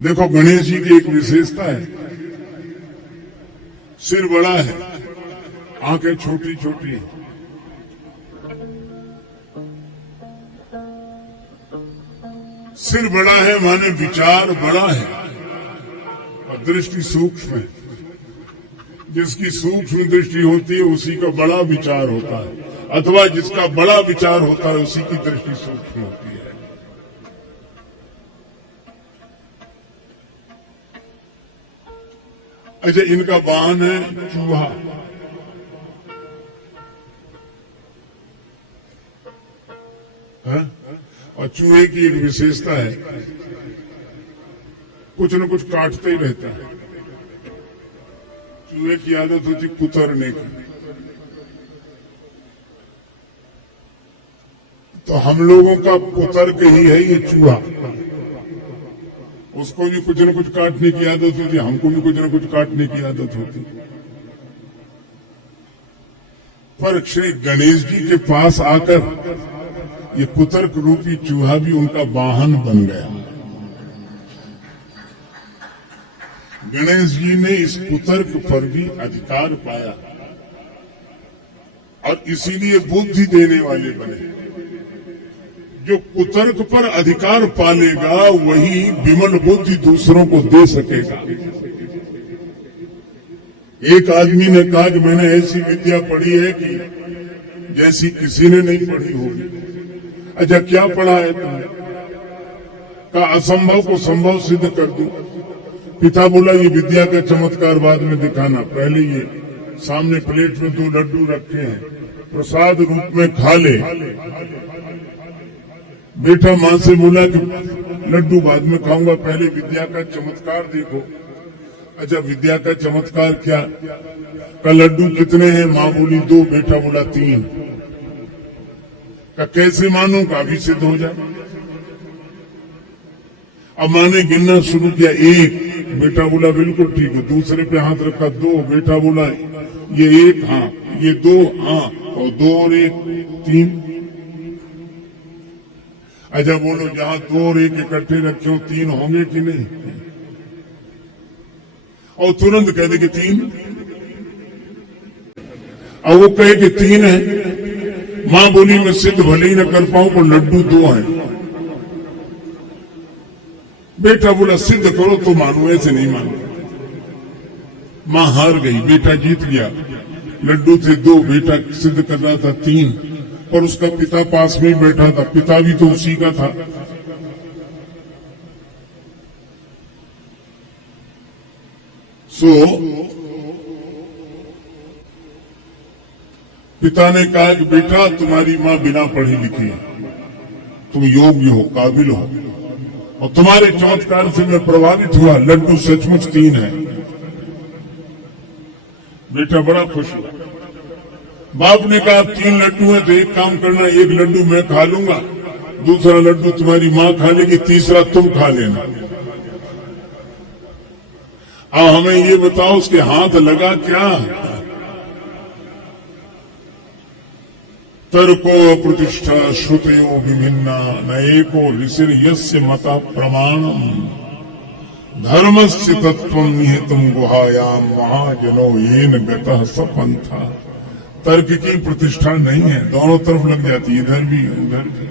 देखो, गणेश जी की एक विशेषता है, सिर बड़ा है, आंखें छोटी छोटी है। सिर बड़ा है माने विचार बड़ा है और दृष्टि सूक्ष्म है। जिसकी सूक्ष्म दृष्टि होती है उसी का बड़ा विचार होता है, अथवा जिसका बड़ा विचार होता है उसी की दृष्टि सूक्ष्म होती है। अच्छा, इनका वाहन है चूहा। और चूहे की एक विशेषता है, कुछ न कुछ काटते ही रहता है। चूहे की आदत होती कुतरने की। तो हम लोगों का कुतर्क ही है ये चूहा। उसको भी कुछ न कुछ काटने की आदत होती है, हमको भी कुछ न कुछ काटने की आदत होती। पर श्री गणेश जी के पास आकर ये कुतर्क रूपी चूहा भी उनका वाहन बन गया। गणेश जी ने इस कुतर्क पर भी अधिकार पाया और इसीलिए बुद्धि देने वाले बने। जो कुतर्क पर अधिकार पालेगा वही विमल बुद्धि दूसरों को दे सकेगा। एक आदमी ने कहा कि मैंने ऐसी विद्या पढ़ी है कि जैसी किसी ने नहीं पढ़ी होगी। अच्छा, क्या पढ़ा है तुमने? का असंभव को संभव सिद्ध कर दूं। पिता बोला, ये विद्या का चमत्कार बाद में दिखाना, पहले ये सामने प्लेट में 2 लड्डू रखे हैं, प्रसाद रूप में खा ले। बेटा मां से बोला कि लड्डू बाद में खाऊंगा, पहले विद्या का चमत्कार देखो। अच्छा, विद्या का चमत्कार क्या? का लड्डू कितने हैं? मां बोली 2, बेटा बोला 3। का कैसे मानूं? का अभी सिद्ध हो जाए। अब मां ने गिनना शुरू किया, 1, बेटा बोला बिल्कुल ठीक है। दूसरे पे हाथ रखा, 2, बेटा बोला ये 1, हाँ, ये 2, हाँ, और 2 और 1 3। अच्छा बोलो, जहां 2 और 1 इकट्ठे रखे हो 3 होंगे कि नहीं? और तुरंत कह दे कि 3। अब वो कहे कि 3 है। मां बोली मैं सिद्ध भले ही न कर पाऊं पर लड्डू 2 हैं। बेटा बोला सिद्ध करो तो मानो, ऐसे नहीं मानो। मां हार गई, बेटा जीत गया। लड्डू थे 2, बेटा सिद्ध कर रहा था 3, और उसका पिता पास में ही बैठा था। पिता भी तो उसी का था। पिता ने कहा कि बेटा तुम्हारी मां बिना पढ़ी लिखी है, तुम योग्य हो, काबिल हो, और तुम्हारे चमत्कार से मैं प्रभावित हुआ। लड्डू सचमुच 3 है। बेटा बड़ा खुश हुआ। बाप ने कहा 3 लड्डू हैं तो एक काम करना, 1 लड्डू मैं खा लूंगा, दूसरा लड्डू तुम्हारी मां खा लेगी, तीसरा तुम खा लेना। अब हमें ये बताओ उसके हाथ लगा क्या? तर्को प्रतिष्ठा श्रुतयो विभिन्ना न एको ऋषिर यस्य मता प्रमाणम धर्मस्य तत्वं निहितम गुहायाम महाजनो येन गतः सपंथा। तर्क की प्रतिष्ठा नहीं है, दोनों तरफ लग जाती, इधर भी उधर भी।